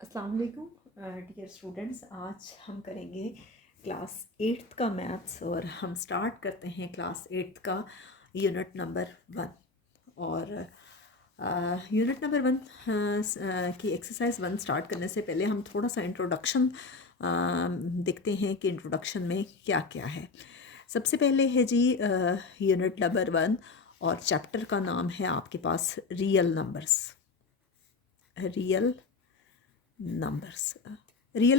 अस्सलाम वालेकुम dear students. आज हम करेंगे क्लास 8th का मैथ्स और हम स्टार्ट करते हैं क्लास 8th का यूनिट नंबर 1। और यूनिट नंबर 1 की एक्सरसाइज 1 स्टार्ट करने से पहले हम थोड़ा सा इंट्रोडक्शन देखते हैं कि इंट्रोडक्शन में क्या क्या है। सबसे पहले है जी यूनिट नंबर 1 और चैप्टर का नाम है आपके पास रियल नंबर्स। रियल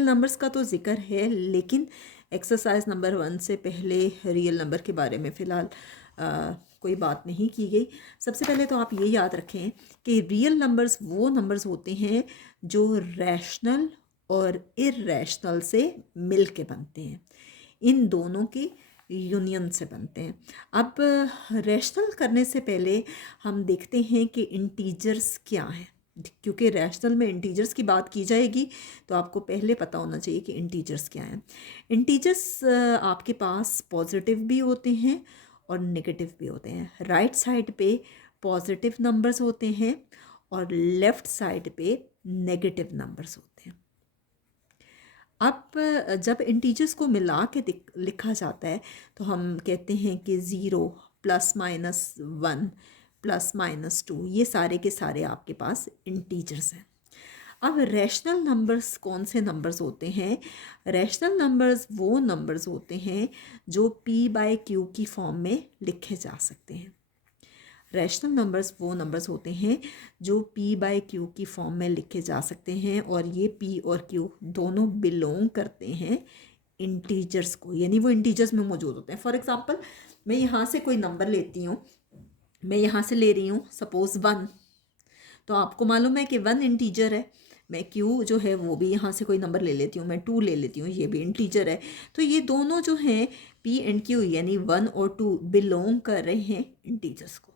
नंबर्स का तो ज़िक्र है, लेकिन एक्सरसाइज नंबर 1 से पहले रियल नंबर के बारे में फ़िलहाल कोई बात नहीं की गई। सबसे पहले तो आप ये याद रखें कि रियल नंबर्स वो नंबर्स होते हैं जो रैशनल और इर्रैशनल से मिल के बनते हैं, इन दोनों की यूनियन से बनते हैं। अब रैशनल करने से पहले हम देखते हैं कि इंटीजर्स क्या हैं, क्योंकि रैशनल में इंटीजर्स की बात की जाएगी तो आपको पहले पता होना चाहिए कि इंटीजर्स क्या हैं। इंटीजर्स आपके पास पॉजिटिव भी होते हैं और नेगेटिव भी होते हैं। राइट साइड पे पॉजिटिव नंबर्स होते हैं और लेफ़्ट साइड पे नेगेटिव नंबर्स होते हैं। अब जब इंटीजर्स को मिला के लिखा जाता है तो हम कहते हैं कि 0 +-1 +-2 ये सारे के सारे आपके पास इंटीजर्स हैं। अब रैशनल नंबर्स कौन से नंबर्स होते हैं? रैशनल नंबर्स वो नंबर्स होते हैं जो p/q की फॉर्म में लिखे जा सकते हैं। रैशनल नंबर्स वो नंबर्स होते हैं जो p/q की फॉर्म में लिखे जा सकते हैं, और ये p और q दोनों बिलोंग करते हैं इंटीजर्स को, यानी वो इंटीजर्स में मौजूद होते हैं। फॉर एग्जांपल, मैं यहाँ से कोई नंबर लेती हूँ, मैं यहाँ से ले रही हूँ सपोज़ 1, तो आपको मालूम है कि 1 इंटीजर है। मैं q जो है वो भी यहाँ से कोई नंबर ले लेती हूँ, मैं 2 ले लेती हूँ, ये भी इंटीजर है। तो ये दोनों जो हैं p एंड q यानी 1 और 2 बिलोंग कर रहे हैं इंटीजर्स को।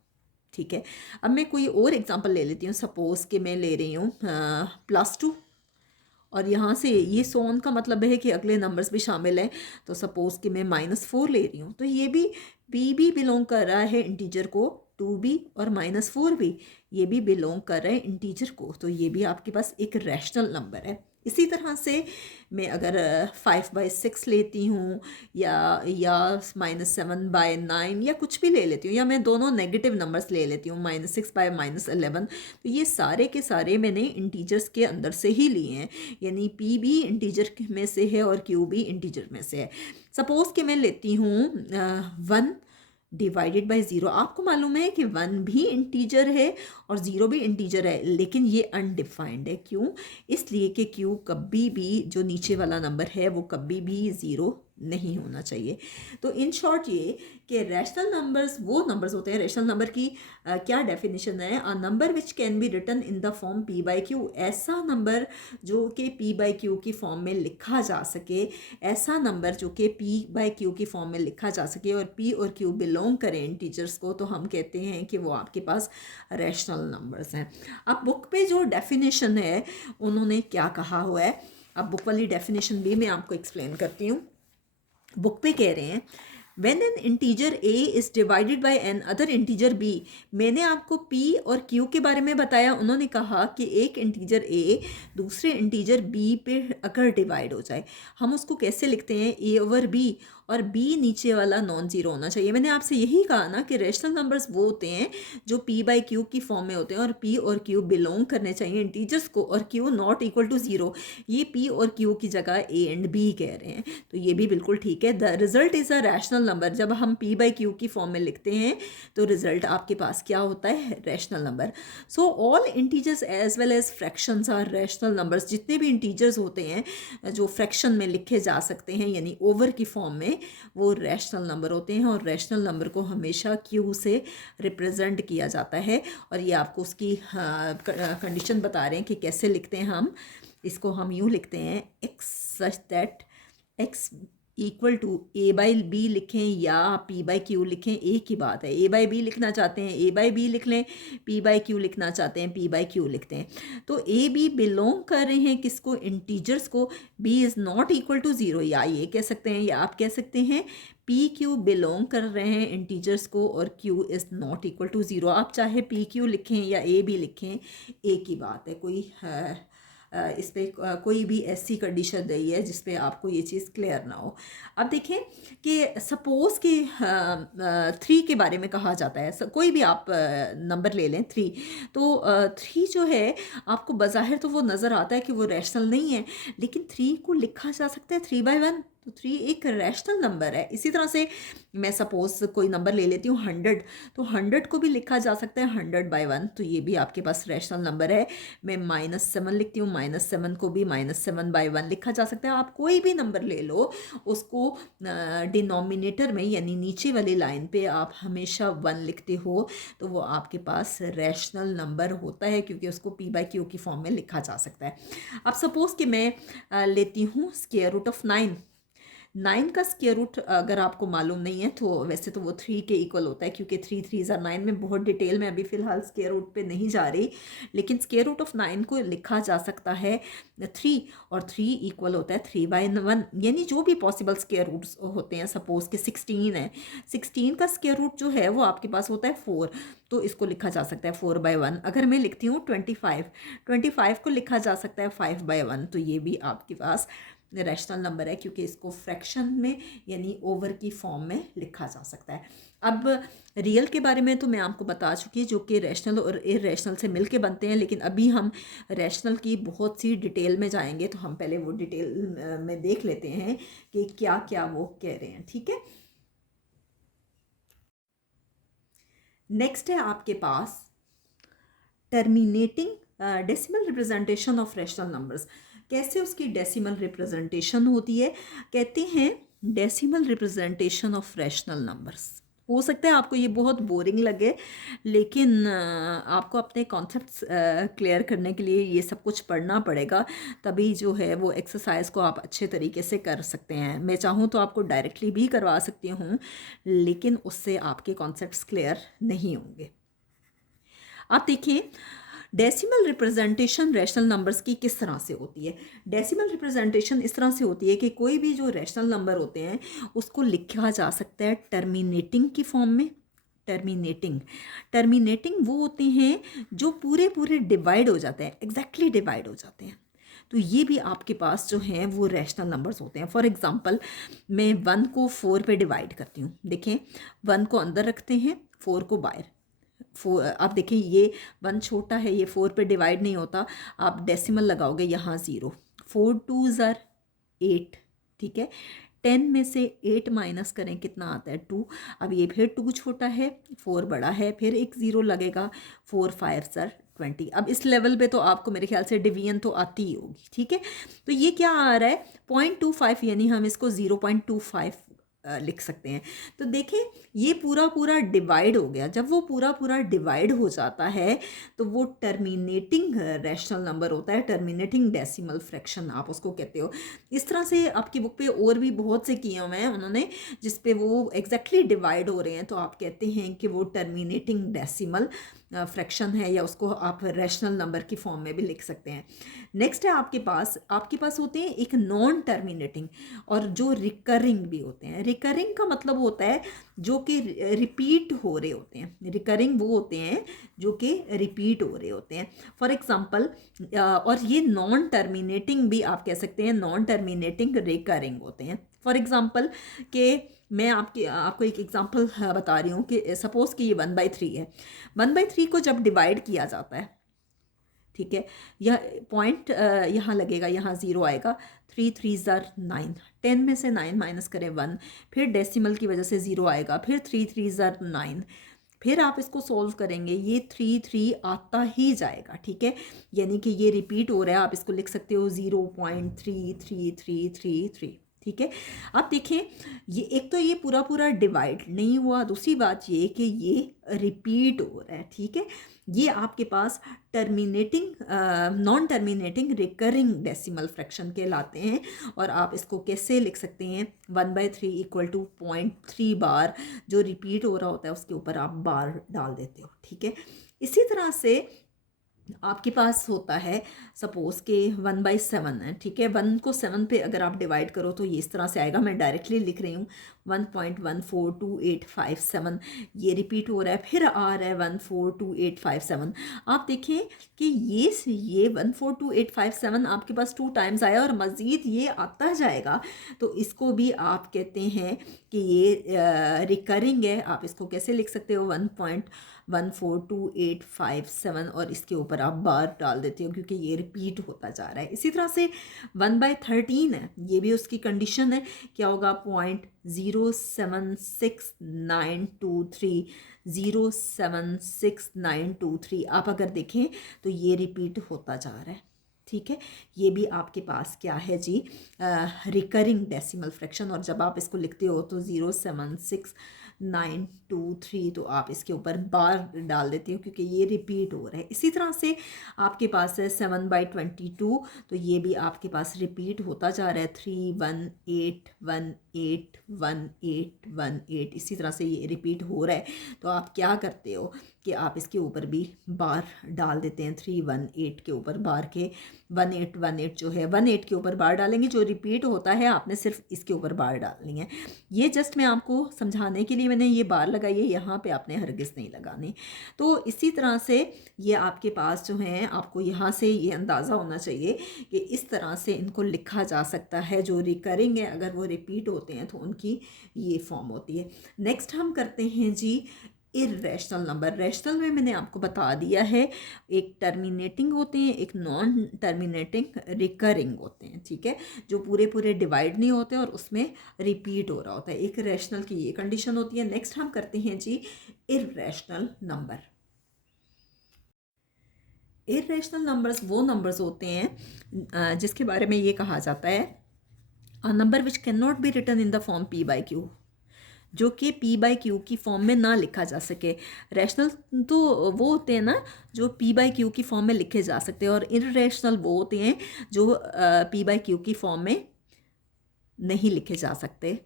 ठीक है, अब मैं कोई और एग्जांपल ले लेती हूँ। सपोज़ कि मैं ले रही हूँ +2, और यहाँ से ये सोन का मतलब है कि अगले नंबर्स भी शामिल हैं। तो सपोज़ कि मैं -4 ले रही हूँ, तो ये भी p भी बिलोंग कर रहा है इंटीजर को, 2 भी और -4 भी ये भी बिलोंग कर रहे हैं इंटीजर को। तो ये भी आपके पास एक रैशनल नंबर है। इसी तरह से मैं अगर 5/6 लेती हूँ या -7/9 या कुछ भी ले लेती हूँ, या मैं दोनों नेगेटिव नंबर्स ले लेती हूँ -6/-11, तो ये सारे के सारे मैंने इंटीजर्स के अंदर से ही लिए हैं, यानी p भी इंटीजर में से है और q भी इंटीजर में से है। सपोज़ कि मैं लेती हूँ 1 / 0। आपको मालूम है कि 1 भी इंटीजर है और 0 भी इंटीजर है, लेकिन ये अनडिफाइंड है। क्यों? इसलिए कि q कभी भी, जो नीचे वाला नंबर है वो कभी भी 0 नहीं होना चाहिए। तो इन शॉर्ट ये कि रैशनल नंबर्स वो नंबर्स होते हैं। रैशनल नंबर की क्या डेफिनेशन है? A number which can be written in the form p/q, ऐसा नंबर जो कि p/q की फॉर्म में लिखा जा सके, ऐसा नंबर जो कि p/q की फॉर्म में लिखा जा सके और p और q बिलोंग करें इंटीजर्स को, तो हम कहते हैं कि वो आपके पास रैशनल नंबर्स हैं। अब बुक पे जो डेफिनेशन है उन्होंने क्या कहा हुआ है, अब बुक वाली डेफिनेशन भी मैं आपको एक्सप्लेन करती हूँ। बुक पे कह रहे हैं when an integer a is divided by an other integer b। मैंने आपको p और q के बारे में बताया। उन्होंने कहा कि एक इंटीजर a दूसरे इंटीजर b पे अगर डिवाइड हो जाए, हम उसको कैसे लिखते हैं? a/b, और b नीचे वाला नॉन ज़ीरो होना चाहिए। मैंने आपसे यही कहा ना कि रैशनल नंबर्स वो होते हैं जो p/q की फॉर्म में होते हैं, और p और q बिलोंग करने चाहिए इंटीजर्स को, और q नॉट इक्वल टू 0। ये p और q की जगह a एंड b कह रहे हैं, तो ये भी बिल्कुल ठीक है। The result is a rational number. जब हम p/q की फॉर्म में लिखते हैं तो रिजल्ट आपके पास क्या होता है? Rational number. So all integers as well as fractions are rational numbers. जितने भी इंटीजर्स होते हैं जो फ्रैक्शन में लिखे जा सकते हैं, यानी ओवर की फॉर्म में, वो रैशनल नंबर होते हैं, और रैशनल नंबर को हमेशा q से रिप्रेजेंट किया जाता है। और ये आपको उसकी कंडीशन बता रहे हैं कि कैसे लिखते हैं हम इसको। हम यूँ लिखते हैं x such that x equal to a/b लिखें या p/q लिखें, एक ही बात है। a/b लिखना चाहते हैं a/b लिख लें, p/q लिखना चाहते हैं p/q लिखते हैं। तो a b बिलोंग कर रहे हैं किसको? इंटीजर्स को। b is not equal to 0, या ये कह सकते हैं या आप कह सकते हैं p/q बिलोंग कर रहे हैं इंटीजर्स को, और q is not equal to 0। आप चाहे p/q लिखें या a b लिखें, एक ही बात है, कोई इस पर कोई भी ऐसी कंडीशन नहीं है जिस पे आपको ये चीज़ क्लियर ना हो। अब देखें कि सपोज़ कि 3 के बारे में कहा जाता है, कोई भी आप नंबर ले लें 3, तो 3 जो है आपको बज़ाहिर तो वो नज़र आता है कि वो रैशनल नहीं है, लेकिन 3 को लिखा जा सकता है 3/1, तो 3 एक रैशनल नंबर है। इसी तरह से मैं सपोज़ कोई नंबर ले लेती हूँ 100, तो 100 को भी लिखा जा सकता है 100/1, तो ये भी आपके पास रैशनल नंबर है। मैं -7 लिखती हूँ, -7 को भी -7/1 लिखा जा सकता है। आप कोई भी नंबर ले लो, उसको डिनोमिनेटर में यानी नीचे वाली लाइन पे आप हमेशा 1 लिखते हो, तो वो आपके पास रैशनल नंबर होता है, क्योंकि उसको p/q की फॉर्म में लिखा जा सकता है। अब सपोज़ कि मैं लेती हूँ स्क्वायर रूट ऑफ 9। 9 का स्क्वायर रूट अगर आपको मालूम नहीं है तो वैसे तो वो 3 के इक्वल होता है, क्योंकि 3 3 ज़ा 9 में बहुत डिटेल में अभी फ़िलहाल स्क्वायर रूट पे नहीं जा रही, लेकिन स्क्वायर रूट ऑफ 9 को लिखा जा सकता है 3, और 3 इक्वल होता है 3/1, यानी जो भी पॉसिबल स्क्वायर रूट्स होते हैं। सपोज़ कि 16 है, 16 का स्क्वायर रूट जो है वो आपके पास होता है 4, तो इसको लिखा जा सकता है 4/1। अगर मैं लिखती हूँ 25, 25 को लिखा जा सकता है 5/1, तो ये भी आपके पास रैशनल नंबर है, क्योंकि इसको फ्रैक्शन में यानी ओवर की फॉर्म में लिखा जा सकता है। अब रियल के बारे में तो मैं आपको बता चुकी, जो कि रैशनल और इरैशनल से मिलके बनते हैं, लेकिन अभी हम रैशनल की बहुत सी डिटेल में जाएंगे, तो हम पहले वो डिटेल में देख लेते हैं कि क्या क्या वो कह रहे हैं। ठीक है, नेक्स्ट है आपके पास terminating decimal representation of rational numbers. कैसे उसकी डेसिमल रिप्रेजेंटेशन होती है? कहते हैं decimal representation of rational numbers. हो सकता है आपको ये बहुत बोरिंग लगे, लेकिन आपको अपने कॉन्सेप्ट्स क्लियर करने के लिए ये सब कुछ पढ़ना पड़ेगा, तभी जो है वो एक्सरसाइज को आप अच्छे तरीके से कर सकते हैं। मैं चाहूँ तो आपको डायरेक्टली भी करवा सकती हूँ, लेकिन उससे आपके कॉन्सेप्ट्स क्लियर नहीं होंगे। आप देखिए डेसिमल रिप्रेजेंटेशन रैशनल नंबर्स की किस तरह से होती है। डेसिमल रिप्रेजेंटेशन इस तरह से होती है कि कोई भी जो रैशनल नंबर होते हैं उसको लिखा जा सकता है टर्मिनेटिंग की फॉर्म में। टर्मिनेटिंग वो होते हैं जो पूरे पूरे डिवाइड हो जाते हैं, एग्जैक्टली डिवाइड हो जाते हैं, तो ये भी आपके पास जो हैं वो रैशनल नंबर्स होते हैं। फॉर एग्जांपल मैं 1 को 4 पे डिवाइड करती हूँ। देखें 1 को अंदर रखते हैं, 4 को बाहर। 4 आप देखें ये 1 छोटा है, ये 4 पे डिवाइड नहीं होता। आप डेसिमल लगाओगे यहाँ 0, 4 2 ज़र 8, ठीक है। 10 में से 8 माइनस करें कितना आता है 2। अब ये फिर 2 छोटा है, 4 बड़ा है, फिर एक 0 लगेगा, 4 5 ज़र 20। अब इस लेवल पे तो आपको मेरे ख्याल से डिवीजन तो आती ही होगी, ठीक है। तो ये क्या आ रहा है 0.25, यानी हम इसको 0.25 लिख सकते हैं। तो देखें ये पूरा पूरा डिवाइड हो गया। जब वो पूरा पूरा डिवाइड हो जाता है तो वो टर्मिनेटिंग रैशनल नंबर होता है, टर्मिनेटिंग डेसिमल फ्रैक्शन आप उसको कहते हो। इस तरह से आपकी बुक पे और भी बहुत से किए हुए हैं उन्होंने, जिस पे वो एग्जैक्टली डिवाइड हो रहे हैं, तो आप कहते हैं कि वो टर्मिनेटिंग डेसिमल फ्रैक्शन है, या उसको आप रैशनल नंबर की फॉर्म में भी लिख सकते हैं। नेक्स्ट है आपके पास होते हैं एक नॉन टर्मिनेटिंग और जो रिकरिंग भी होते हैं। रिकरिंग का मतलब होता है जो कि रिपीट हो रहे होते हैं। रिकरिंग वो होते हैं जो कि रिपीट हो रहे होते हैं। फॉर एग्जांपल और ये नॉन टर्मिनेटिंग भी आप कह सकते हैं, नॉन टर्मिनेटिंग रिकरिंग होते हैं। फॉर एग्जांपल कि मैं आपको एक एग्जांपल बता रही हूँ कि सपोज़ कि ये 1/3 है। 1/3 को जब डिवाइड किया जाता है, ठीक है, यह पॉइंट यहाँ लगेगा, यहाँ 0 आएगा, 3 3 ज़र 9, 10 में से 9 माइनस करें 1, फिर डेसिमल की वजह से 0 आएगा, फिर 3 3 ज़र 9, फिर आप इसको सोल्व करेंगे, ये 3 3 आता ही जाएगा, ठीक है, यानी कि ये रिपीट हो रहा है। आप इसको लिख सकते हो 0.333333, ठीक है। अब देखें ये एक तो ये पूरा पूरा डिवाइड नहीं हुआ, दूसरी बात ये कि ये रिपीट हो रहा है, ठीक है। ये आपके पास non terminating recurring decimal fraction कहलाते हैं। और आप इसको कैसे लिख सकते हैं, 1/3 इक्वल टू 0.3 बार, जो रिपीट हो रहा होता है उसके ऊपर आप बार डाल देते हो, ठीक है। इसी तरह से आपके पास होता है सपोज के 1/7 है, ठीक है। 1 को 7 पे अगर आप डिवाइड करो तो ये इस तरह से आएगा। मैं डायरेक्टली लिख रही हूँ 1.142857, ये रिपीट हो रहा है, फिर आ रहा है 142857। आप देखें कि ये 142857 आपके पास 2 टाइम्स आया और मज़ीद ये आता जाएगा, तो इसको भी आप कहते हैं कि ये रिकरिंग है। आप इसको कैसे लिख सकते हो, 1.142857, और इसके ऊपर आप बार डाल देते हो क्योंकि ये रिपीट होता जा रहा है। इसी तरह से 1/13 है, ये भी उसकी कंडीशन है। क्या होगा, 0.076923, 0.76923। आप अगर देखें तो ये रिपीट होता जा रहा है, ठीक है। ये भी आपके पास क्या है जी, रिकरिंग डेसिमल फ्रैक्शन। और जब आप इसको लिखते हो तो 0.76923, तो आप इसके ऊपर बार डाल देते हो क्योंकि ये रिपीट हो रहा है। इसी तरह से आपके पास है 7/22, तो ये भी आपके पास रिपीट होता जा रहा है, 3181818, इसी तरह से ये रिपीट हो रहा है। तो आप क्या करते हो कि आप इसके ऊपर भी बार डाल देते हैं, 318 के ऊपर बार के 1818 जो है 18 के ऊपर बार डालेंगे। जो रिपीट होता है आपने सिर्फ इसके ऊपर बार डालनी है। ये जस्ट मैं आपको समझाने के लिए मैंने ये बार लगाई है, यहाँ पे आपने हरगिज़ नहीं लगानी। तो इसी तरह से ये आपके पास जो हैं, आपको यहाँ से ये अंदाज़ा होना चाहिए कि इस तरह से इनको लिखा जा सकता है। जो रिकरिंग है अगर वो रिपीट होते हैं तो उनकी ये फॉर्म होती है। नेक्स्ट हम करते हैं जी इर्रेशनल नंबर। रैशनल में मैंने आपको बता दिया है, एक टर्मिनेटिंग होते हैं, एक नॉन टर्मिनेटिंग रिकरिंग होते हैं, ठीक है। जो पूरे पूरे डिवाइड नहीं होते और उसमें रिपीट हो रहा होता है, एक रैशनल की ये कंडीशन होती है। नेक्स्ट हम करते हैं जी इर्रेशनल नंबर। इर्रेशनल नंबर्स वो नंबर्स होते हैं जिसके बारे में ये कहा जाता है, a number which can not be written in the form p/q, जो कि p/q की फॉर्म में ना लिखा जा सके। रैशनल तो वो होते हैं ना जो p/q की फॉर्म में लिखे जा सकते हैं, और इर्रेशनल वो होते हैं जो p/q की फॉर्म में नहीं लिखे जा सकते,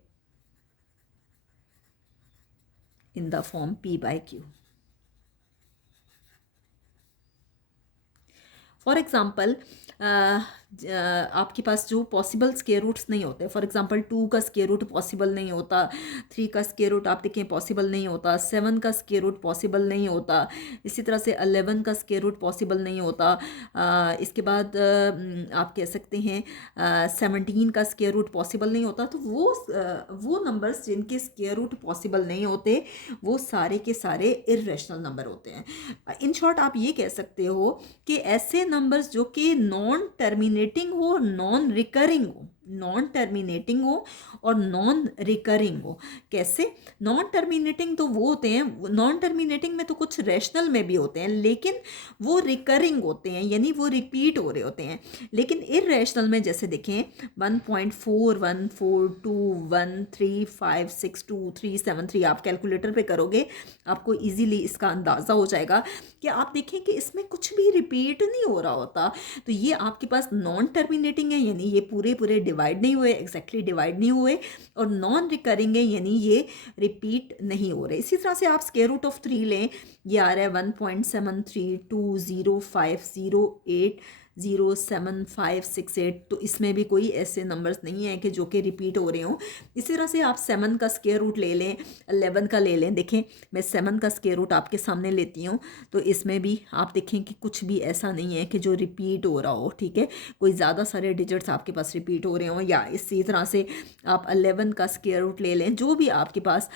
इन the form p/q। For example आपके पास जो पॉसिबल स्क्वायर रूट्स नहीं होते, फॉर एग्जांपल 2 का स्क्वायर रूट पॉसिबल नहीं होता, 3 का स्क्वायर रूट आप देखें पॉसिबल नहीं होता, 7 का स्क्वायर रूट पॉसिबल नहीं होता, इसी तरह से 11 का स्क्वायर रूट पॉसिबल नहीं होता। इसके बाद आप कह सकते हैं 17 का स्क्वायर रूट पॉसिबल नहीं होता। तो वो नंबर्स जिनके स्क्वायर रूट पॉसिबल नहीं होते वो सारे के सारे इर्रेशनल नंबर होते हैं। इन शॉर्ट आप ये कह सकते हो कि ऐसे नंबर्स जो कि नॉन टर्मिनेटिंग हो, नॉन रिकरिंग हो, नॉन टर्मिनेटिंग हो और नॉन रिकरिंग हो। कैसे? नॉन टर्मिनेटिंग तो वो होते हैं, नॉन टर्मिनेटिंग में तो कुछ रैशनल में भी होते हैं लेकिन वो रिकरिंग होते हैं, यानी वो रिपीट हो रहे होते हैं। लेकिन इर्रेशनल में जैसे देखें 1.414213562373 आप कैलकुलेटर पे करोगे आपको इजीली इसका अंदाज़ा हो जाएगा कि आप देखें कि इसमें कुछ भी रिपीट नहीं हो रहा होता। तो ये आपके पास नॉन टर्मिनेटिंग है, यानी ये पूरे पूरे डिवाइड नहीं हुए, एग्जैक्टली डिवाइड नहीं हुए, और नॉन रिकरिंग है यानी ये रिपीट नहीं हो रहे। इसी तरह से आप स्क्वायर रूट ऑफ 3 लें, ये आ रहा है 1.7320580756 तो इसमें भी कोई ऐसे नंबर्स नहीं है कि जो कि रिपीट हो रहे हों। इसी तरह से आप 7 का स्क्वायर रूट ले लें, 11 का ले लें। देखें मैं 7 का स्क्वायर रूट आपके सामने लेती हूँ तो इसमें भी आप देखें कि कुछ भी ऐसा नहीं है कि जो रिपीट हो रहा हो, ठीक है। कोई ज़्यादा सारे डिजिट्स आपके पास रिपीट हो रहे हों, या इसी तरह से आप 11 का स्क्वायर रूट ले लें, जो भी आपके पास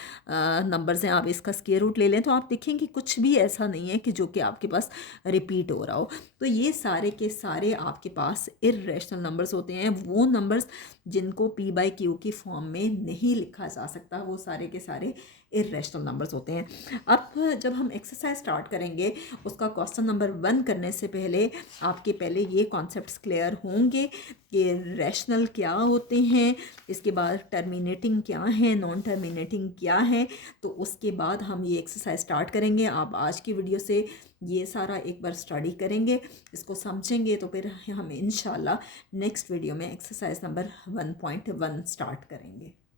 नंबर्स हैं आप इसका स्क्वायर रूट ले लें, तो आप देखें कि कुछ भी ऐसा नहीं है कि जो कि आपके पास रिपीट हो रहा हो। तो ये सारे के सारे आपके पास इर्रेशनल नंबर्स होते हैं, वो नंबर्स जिनको p/q की फॉर्म में नहीं लिखा जा सकता, वो सारे के सारे इर्रेशनल नंबर्स होते हैं। अब जब हम एक्सरसाइज स्टार्ट करेंगे उसका क्वेश्चन नंबर 1 करने से पहले आपके पहले ये कॉन्सेप्ट्स क्लियर होंगे कि रैशनल क्या होते हैं, इसके बाद टर्मिनेटिंग क्या है, नॉन टर्मिनेटिंग क्या है। तो उसके बाद हम ये एक्सरसाइज स्टार्ट करेंगे। आप आज की वीडियो से ये सारा एक बार स्टडी करेंगे, इसको समझेंगे, तो फिर हम इंशाल्लाह नेक्स्ट वीडियो में एक्सरसाइज नंबर 1.1 स्टार्ट करेंगे।